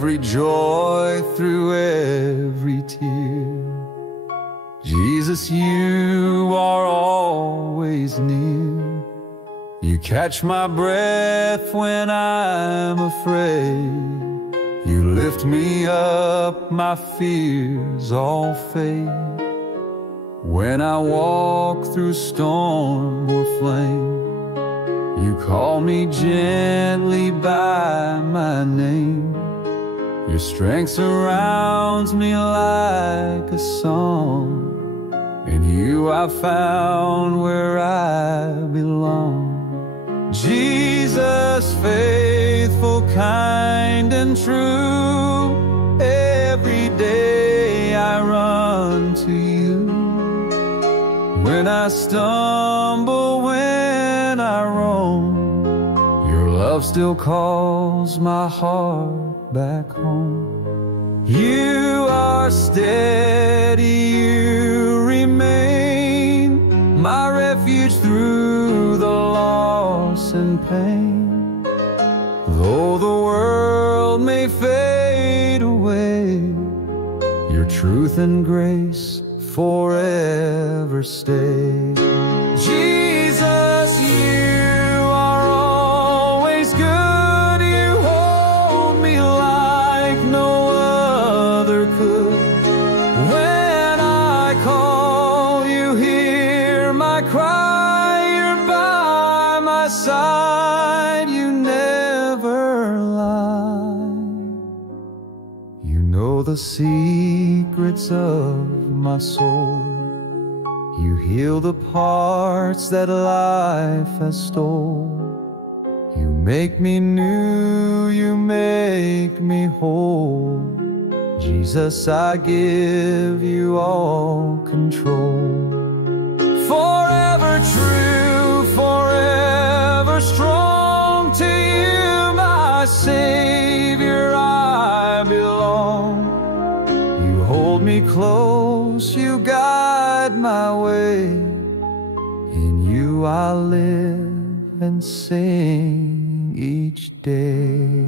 every joy, through every tear. Jesus, you are always near. You catch my breath when I'm afraid. You lift me up, my fears all fade. When I walk through storm or flame, you call me gently by my name. Your strength surrounds me like a song. In you I found where I belong. Jesus, faithful, kind, and true, every day I run to you. When I stumble, when I roam, your love still calls my heart back home. You are steady, you remain my refuge through the loss and pain. Though the world may fade away, your truth and grace forever stay. Jesus, you are always good. You hold me like no other could. When I call, you hear my cry. You're by my side, you never lie. You know the secrets of my soul. You heal the parts that life has stole. You make me new, you make me whole. Jesus, I give you all control. Forever true, forever strong, to you, my Savior, I belong. You hold me close, you guide my way. In you I live and sing each day.